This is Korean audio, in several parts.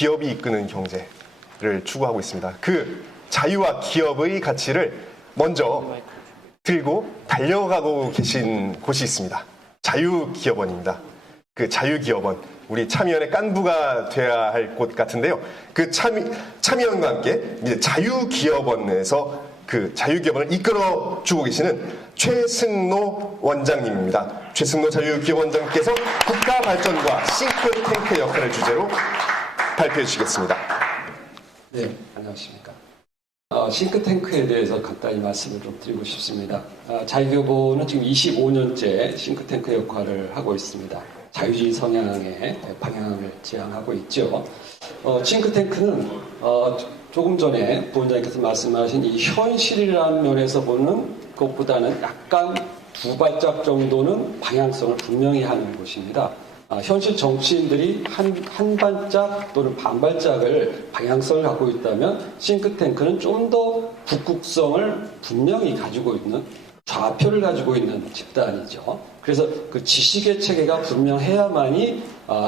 기업이 이끄는 경제를 추구하고 있습니다. 그 자유와 기업의 가치를 먼저 들고 달려가고 계신 곳이 있습니다. 자유기업원입니다. 그 자유기업원, 우리 참여연의 깐부가 돼야 할 곳 같은데요. 그 참여연과 함께 이제 자유기업원에서 그 자유기업원을 이끌어주고 계시는 최승로 원장님입니다. 최승로 자유기업원장께서 국가 발전과 싱크탱크 역할을 주제로 발표해 주시겠습니다. 네, 안녕하십니까. 싱크탱크에 대해서 간단히 말씀을 좀 드리고 싶습니다. 자유기업원은 지금 25년째 싱크탱크 역할을 하고 있습니다. 자유주의 성향의 방향을 지향하고 있죠. 싱크탱크는 조금 전에 부원장님께서 말씀하신 이 현실이라는 면에서 보는 것보다는 약간 두 발짝 정도는 방향성을 분명히 하는 곳입니다. 현실 정치인들이 한 발짝 또는 반 발짝을 방향성을 갖고 있다면 싱크탱크는 좀 더 북극성을 분명히 가지고 있는 좌표를 가지고 있는 집단이죠. 그래서 그 지식의 체계가 분명해야만이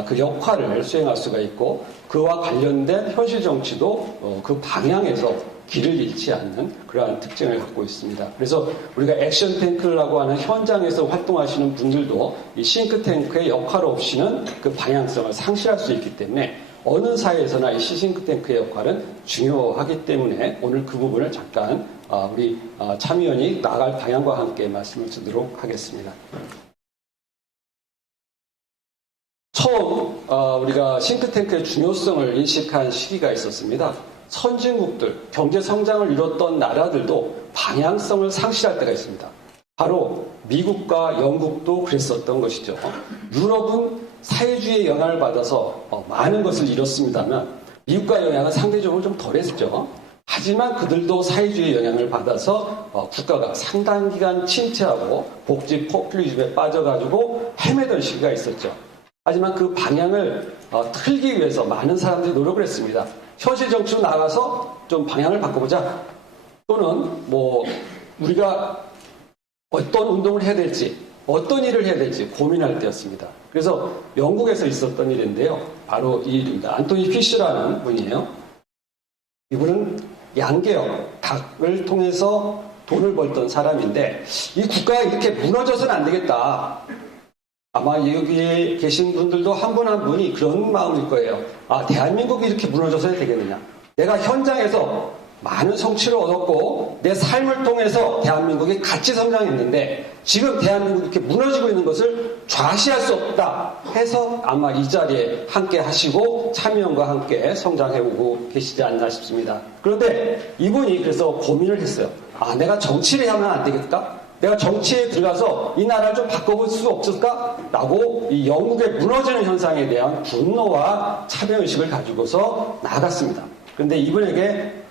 그 역할을 수행할 수가 있고 그와 관련된 현실 정치도 그 방향에서 길을 잃지 않는 그러한 특징을 갖고 있습니다. 그래서 우리가 액션 탱크라고 하는 현장에서 활동하시는 분들도 이 싱크탱크의 역할 없이는 그 방향성을 상실할 수 있기 때문에 어느 사회에서나 이 싱크탱크의 역할은 중요하기 때문에 오늘 그 부분을 잠깐 우리 참여연이 나아갈 방향과 함께 말씀을 드리도록 하겠습니다. 처음 우리가 싱크탱크의 중요성을 인식한 시기가 있었습니다. 선진국들, 경제 성장을 이뤘던 나라들도 방향성을 상실할 때가 있습니다. 바로 미국과 영국도 그랬었던 것이죠. 유럽은 사회주의의 영향을 받아서 많은 것을 이뤘습니다만 미국과 영향은 상대적으로 좀 덜했죠. 하지만 그들도 사회주의의 영향을 받아서 국가가 상당 기간 침체하고 복지 포퓰리즘에 빠져가지고 헤매던 시기가 있었죠. 하지만 그 방향을 틀기 위해서 많은 사람들이 노력을 했습니다. 현실 정치로 나가서 좀 방향을 바꿔보자. 또는 우리가 어떤 운동을 해야 될지, 어떤 일을 해야 될지 고민할 때였습니다. 그래서 영국에서 있었던 일인데요. 바로 이 일입니다. 안토니 피쉬라는 분이에요. 이분은 양계역, 닭을 통해서 돈을 벌던 사람인데 이 국가가 이렇게 무너져서는 안 되겠다. 아마 여기에 계신 분들도 한 분 한 분이 그런 마음일 거예요. 대한민국이 이렇게 무너져서야 되겠느냐. 내가 현장에서 많은 성취를 얻었고 내 삶을 통해서 대한민국이 같이 성장했는데 지금 대한민국이 이렇게 무너지고 있는 것을 좌시할 수 없다 해서 아마 이 자리에 함께 하시고 참여연과 함께 성장해오고 계시지 않나 싶습니다. 그런데 이분이 그래서 고민을 했어요. 내가 정치를 하면 안 되겠다? 내가 정치에 들어가서 이 나라를 좀 바꿔볼 수 없을까? 라고 이 영국의 무너지는 현상에 대한 분노와 참여의식을 가지고서 나아갔습니다. 그런데 이분에게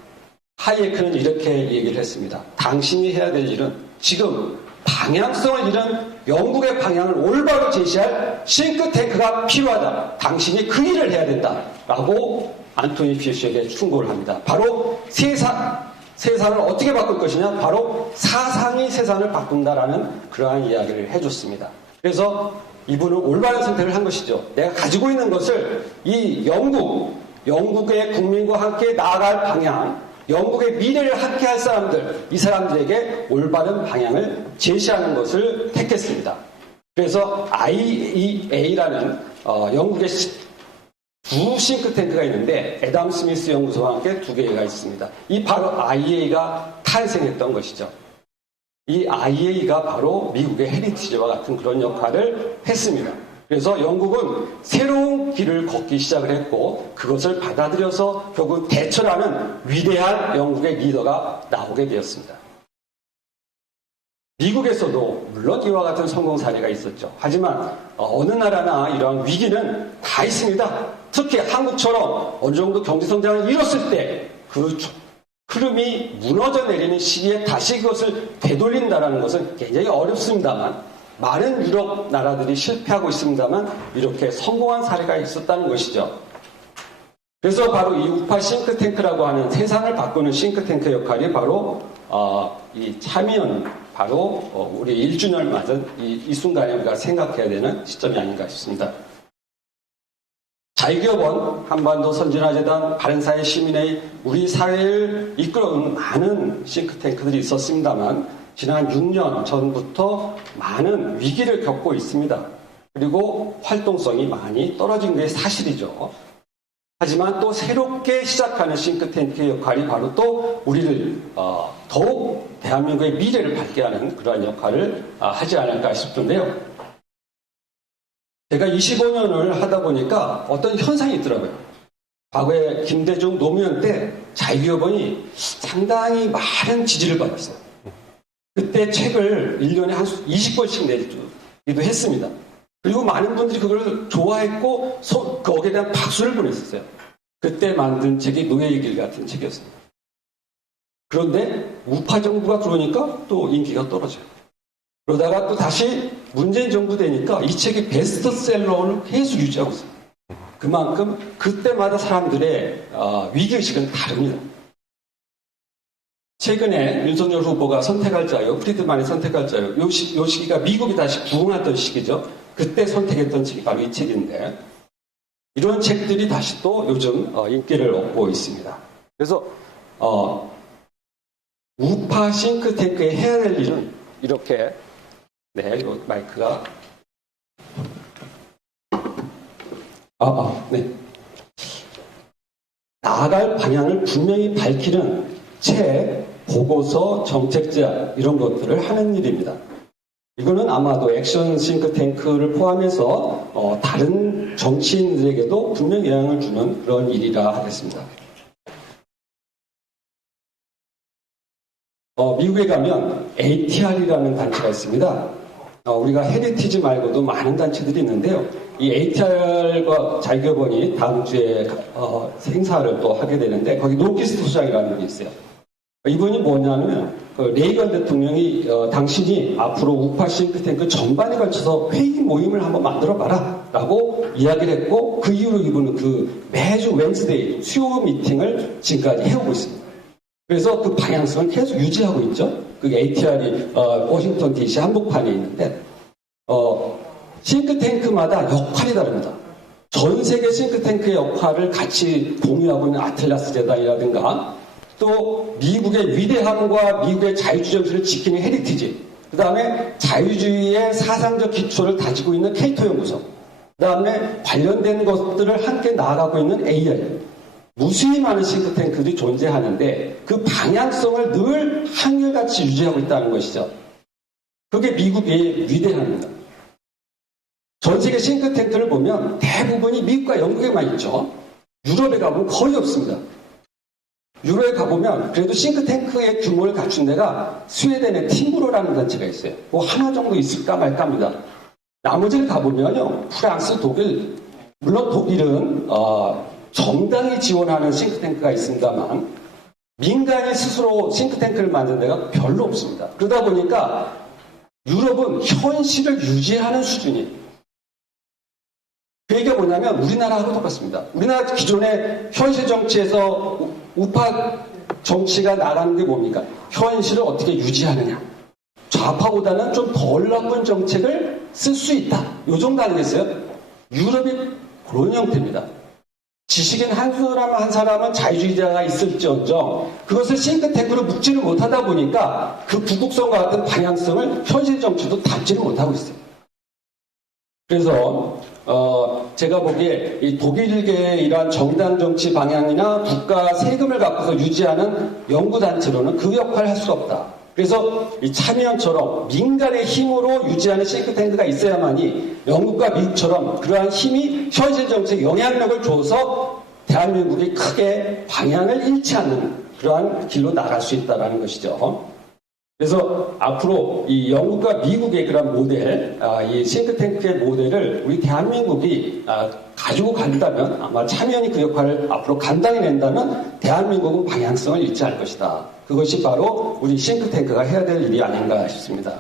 하이에크는 이렇게 얘기를 했습니다. 당신이 해야 될 일은 지금 방향성을 잃은 영국의 방향을 올바로 제시할 싱크탱크가 필요하다. 당신이 그 일을 해야 된다. 라고 안토니 피쉬에게 충고를 합니다. 바로 세상을 어떻게 바꿀 것이냐? 바로 사상이 세상을 바꾼다라는 그러한 이야기를 해줬습니다. 그래서 이분은 올바른 선택을 한 것이죠. 내가 가지고 있는 것을 이 영국의 국민과 함께 나아갈 방향, 영국의 미래를 함께 할 사람들, 이 사람들에게 올바른 방향을 제시하는 것을 택했습니다. 그래서 IEA라는 영국의 두 싱크탱크가 있는데 애담 스미스 연구소와 함께 두 개가 있습니다. 이 바로 IEA가 탄생했던 것이죠. 이 IEA가 바로 미국의 헤리티지와 같은 그런 역할을 했습니다. 그래서 영국은 새로운 길을 걷기 시작을 했고 그것을 받아들여서 결국 대처라는 위대한 영국의 리더가 나오게 되었습니다. 미국에서도 물론 이와 같은 성공 사례가 있었죠. 하지만 어느 나라나 이러한 위기는 다 있습니다. 특히 한국처럼 어느 정도 경제성장을 이뤘을 때 그 흐름이 무너져 내리는 시기에 다시 그것을 되돌린다는 것은 굉장히 어렵습니다만 많은 유럽 나라들이 실패하고 있습니다만 이렇게 성공한 사례가 있었다는 것이죠. 그래서 바로 이 우파 싱크탱크라고 하는 세상을 바꾸는 싱크탱크 역할이 바로 이 참여연 바로 우리 1주년을 맞은 이 순간에 우리가 생각해야 되는 시점이 아닌가 싶습니다. 자유기업원, 한반도 선진화재단, 바른사회 시민회의, 우리 사회를 이끌어오는 많은 싱크탱크들이 있었습니다만 지난 6년 전부터 많은 위기를 겪고 있습니다. 그리고 활동성이 많이 떨어진 게 사실이죠. 하지만 또 새롭게 시작하는 싱크탱크의 역할이 바로 또 우리를 더욱 대한민국의 미래를 밝게 하는 그러한 역할을 하지 않을까 싶은데요. 제가 25년을 하다 보니까 어떤 현상이 있더라고요. 과거에 김대중 노무현 때 자유기업원이 상당히 많은 지지를 받았어요. 그때 책을 1년에 한 20권씩 내기도 했습니다. 그리고 많은 분들이 그걸 좋아했고 거기에 대한 박수를 보냈었어요. 그때 만든 책이 노예의 길 같은 책이었습니다. 그런데 우파 정부가 들어오니까 또 인기가 떨어져요. 그러다가 또 다시 문재인 정부 되니까 이 책이 베스트셀러를 계속 유지하고 있어요. 그만큼 그때마다 사람들의 위기의식은 다릅니다. 최근에 윤석열 후보가 선택할 자유, 프리드만의 선택할 자유, 요 시기가 미국이 다시 부흥하던 시기죠. 그때 선택했던 책이 바로 이 책인데 이런 책들이 다시 또 요즘 인기를 얻고 있습니다. 그래서 우파 싱크탱크에 해야 될 일은 이렇게 이 마이크가 나아갈 방향을 분명히 밝히는 책, 보고서, 정책 제안 이런 것들을 하는 일입니다. 이거는 아마도 액션 싱크탱크를 포함해서 다른 정치인들에게도 분명히 영향을 주는 그런 일이라 하겠습니다. 미국에 가면 ATR이라는 단체가 있습니다. 우리가 헤리티지 말고도 많은 단체들이 있는데요. 이 ATR과 자유기업원이 다음 주에 행사를 또 하게 되는데 거기 노키스트 소장이라는 분이 있어요. 이분이 뭐냐면 레이건 대통령이 당신이 앞으로 우파 싱크탱크 전반에 걸쳐서 회의 모임을 한번 만들어봐라 라고 이야기를 했고 그 이후로 이분은 매주 웬스데이 수요 미팅을 지금까지 해오고 있습니다. 그래서 그 방향성을 계속 유지하고 있죠. 그게 ATR이 워싱턴 DC 한복판에 있는데 싱크탱크마다 역할이 다릅니다. 전 세계 싱크탱크의 역할을 같이 공유하고 있는 아틀라스 재단이라든가 또 미국의 위대함과 미국의 자유주의 정신을 지키는 헤리티지, 그 다음에 자유주의의 사상적 기초를 다지고 있는 케이토 연구소, 그 다음에 관련된 것들을 함께 나아가고 있는 AI, 무수히 많은 싱크탱크들이 존재하는데 그 방향성을 늘 한결같이 유지하고 있다는 것이죠. 그게 미국의 위대함입니다. 전 세계 싱크탱크를 보면 대부분이 미국과 영국에만 있죠. 유럽에 가보면 거의 없습니다. 유럽에 가보면 그래도 싱크탱크의 규모를 갖춘 데가 스웨덴의 팀브로라는 단체가 있어요. 뭐 하나 정도 있을까 말까 합니다. 나머지를 가보면요. 프랑스, 독일, 물론 독일은 정당이 지원하는 싱크탱크가 있습니다만 민간이 스스로 싱크탱크를 만든 데가 별로 없습니다. 그러다 보니까 유럽은 현실을 유지하는 수준이에요. 그 얘기가 뭐냐면 우리나라하고 똑같습니다. 우리나라 기존의 현실 정치에서 우파 정치가 나가는 게 뭡니까? 현실을 어떻게 유지하느냐. 좌파보다는 좀 덜 나쁜 정책을 쓸 수 있다. 요 정도 아니겠어요? 유럽이 그런 형태입니다. 지식인 한 사람은 자유주의자가 있을지언정 그것을 싱크탱크로 묶지를 못하다 보니까 그 부국성과 같은 방향성을 현실 정치도 담지를 못하고 있어요. 그래서 제가 보기에 이 독일계의 이러한 정당 정치 방향이나 국가 세금을 갖고서 유지하는 연구단체로는 그 역할을 할 수가 없다. 그래서 이 참여연처럼 민간의 힘으로 유지하는 싱크탱크가 있어야만이 영국과 미국처럼 그러한 힘이 현실 정책에 영향력을 줘서 대한민국이 크게 방향을 잃지 않는 그러한 길로 나갈 수 있다는 것이죠. 그래서 앞으로 이 영국과 미국의 그런 모델, 이 싱크탱크의 모델을 우리 대한민국이 가지고 간다면 아마 참여연이 그 역할을 앞으로 감당해 낸다면 대한민국은 방향성을 잃지 않을 것이다. 그것이 바로 우리 싱크탱크가 해야 될 일이 아닌가 싶습니다.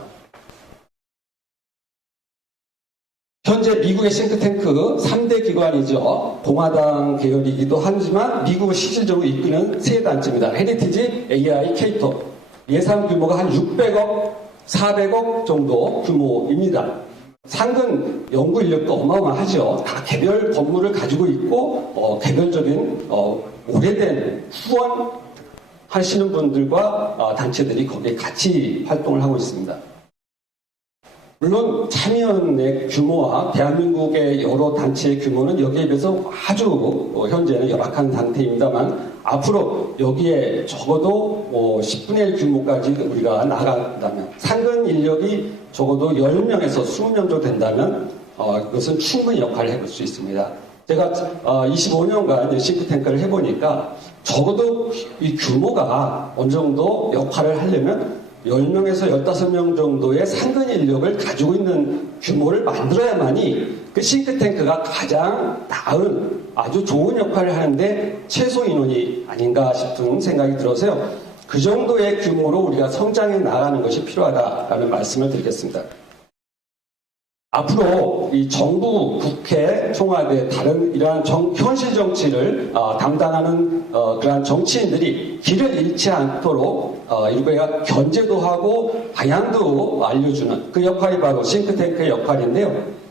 현재 미국의 싱크탱크 3대 기관이죠. 공화당 계열이기도 하지만 미국을 실질적으로 이끄는 세 단체입니다. 헤리티지, AI, 케이토. 예산 규모가 한 600억, 400억 정도 규모입니다. 상근 연구 인력도 어마어마하죠. 다 개별 건물을 가지고 있고 개별적인 오래된 후원 하시는 분들과 단체들이 거기에 같이 활동을 하고 있습니다. 물론 참여연의 규모와 대한민국의 여러 단체의 규모는 여기에 비해서 아주 현재는 열악한 상태입니다만 앞으로 여기에 적어도 10분의 1 규모까지 우리가 나간다면 상근 인력이 적어도 10명에서 20명 정도 된다면 그것은 충분히 역할을 해볼 수 있습니다. 제가 25년간 싱크탱크를 해보니까 적어도 이 규모가 어느 정도 역할을 하려면 10명에서 15명 정도의 상근 인력을 가지고 있는 규모를 만들어야만이 그 싱크탱크가 가장 나은 아주 좋은 역할을 하는데 최소 인원이 아닌가 싶은 생각이 들어서요. 그 정도의 규모로 우리가 성장해 나가는 것이 필요하다라는 말씀을 드리겠습니다. 앞으로 이 정부, 국회, 청와대, 다른 이러한 현실 정치를 담당하는 그러한 정치인들이 길을 잃지 않도록 이거가 견제도 하고 방향도 알려주는 그 역할이 바로 싱크탱크의 역할인데요.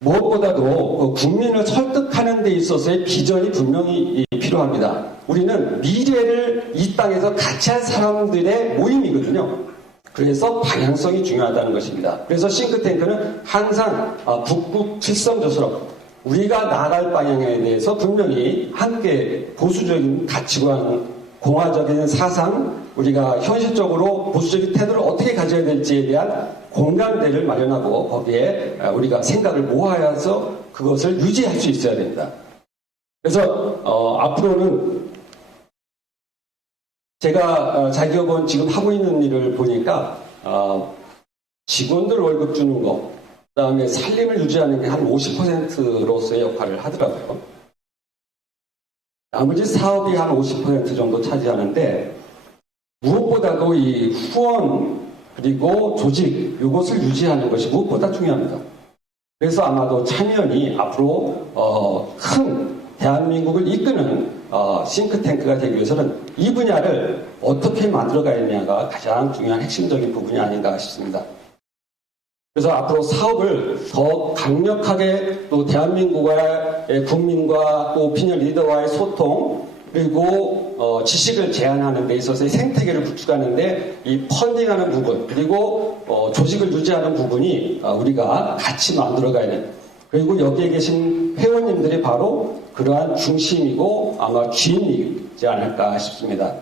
무엇보다도 국민을 설득하는 데 있어서의 비전이 분명히 필요합니다. 우리는 미래를 이 땅에서 같이 할 사람들의 모임이거든요. 그래서 방향성이 중요하다는 것입니다. 그래서 싱크탱크는 항상 북극 칠성조처럼 우리가 나아갈 방향에 대해서 분명히 함께 보수적인 가치관, 공화적인 사상, 우리가 현실적으로 보수적인 태도를 어떻게 가져야 될지에 대한 공감대를 마련하고 거기에 우리가 생각을 모아서 그것을 유지할 수 있어야 됩니다. 그래서 앞으로는 제가 자기업원 지금 하고 있는 일을 보니까 직원들 월급 주는 거, 그 다음에 살림을 유지하는 게 한 50%로서의 역할을 하더라고요. 나머지 사업이 한 50% 정도 차지하는데 무엇보다도 이 후원 그리고 조직 이것을 유지하는 것이 무엇보다 중요합니다. 그래서 아마도 참여연이 앞으로 큰 대한민국을 이끄는 싱크탱크가 되기 위해서는 이 분야를 어떻게 만들어가느냐가 가장 중요한 핵심적인 부분이 아닌가 싶습니다. 그래서 앞으로 사업을 더 강력하게 또 대한민국의 국민과 또 오피니언 리더와의 소통 그리고 지식을 제한하는 데 있어서의 생태계를 구축하는데 이 펀딩하는 부분 그리고 조직을 유지하는 부분이 우리가 같이 만들어가야 되는 그리고 여기에 계신 회원님들이 바로 그러한 중심이고 아마 주인이지 않을까 싶습니다.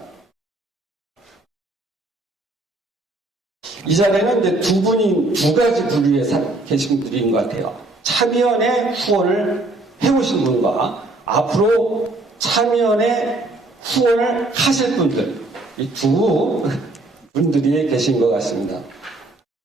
이 자리에는 이제 두 가지 부류의 계신 분들인 것 같아요. 참여연의 후원을 해오신 분과 앞으로 참여연의 후원을 하실 분들, 이 두 분들이 계신 것 같습니다.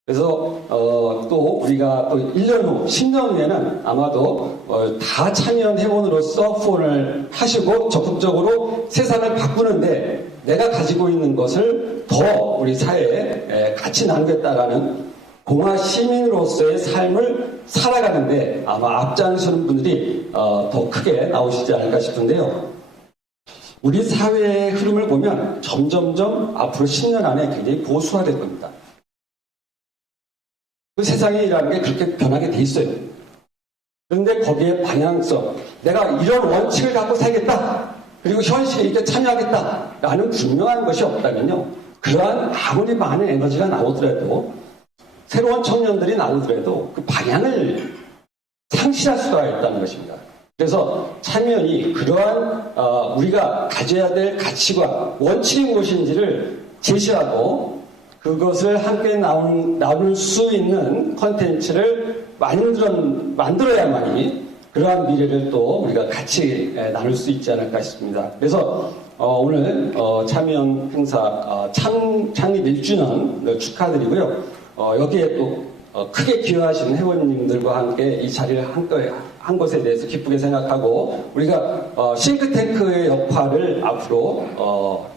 그래서 또 우리가 또 1년 후, 10년 후에는 아마도 다 참여연 회원으로서 후원을 하시고 적극적으로 세상을 바꾸는데 내가 가지고 있는 것을 더 우리 사회에 같이 나누겠다라는 공화 시민으로서의 삶을 살아가는데 아마 앞장서는 분들이 더 크게 나오시지 않을까 싶은데요. 우리 사회의 흐름을 보면 점점점 앞으로 10년 안에 굉장히 보수화될 겁니다. 그 세상이라는 게 그렇게 변하게 돼 있어요. 그런데 거기에 방향성, 내가 이런 원칙을 갖고 살겠다. 그리고 현실에 이렇게 참여하겠다라는 분명한 것이 없다면요. 그러한 아무리 많은 에너지가 나오더라도 새로운 청년들이 나오더라도 그 방향을 상실할 수가 있다는 것입니다. 그래서 참여연이 그러한 우리가 가져야 될 가치관, 원칙이 무엇인지를 제시하고 그것을 함께 나눌 수 있는 컨텐츠를 만들어야만이 그러한 미래를 또 우리가 같이 나눌 수 있지 않을까 싶습니다. 그래서 오늘 참여연 행사 창립 1주년 축하드리고요. 여기에 또 크게 기여하신 회원님들과 함께 이 자리를 한 것에 대해서 기쁘게 생각하고 우리가 싱크탱크의 역할을 앞으로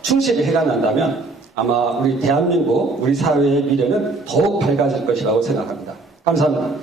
충실히 해간다면 아마 우리 대한민국, 우리 사회의 미래는 더욱 밝아질 것이라고 생각합니다. 감사합니다.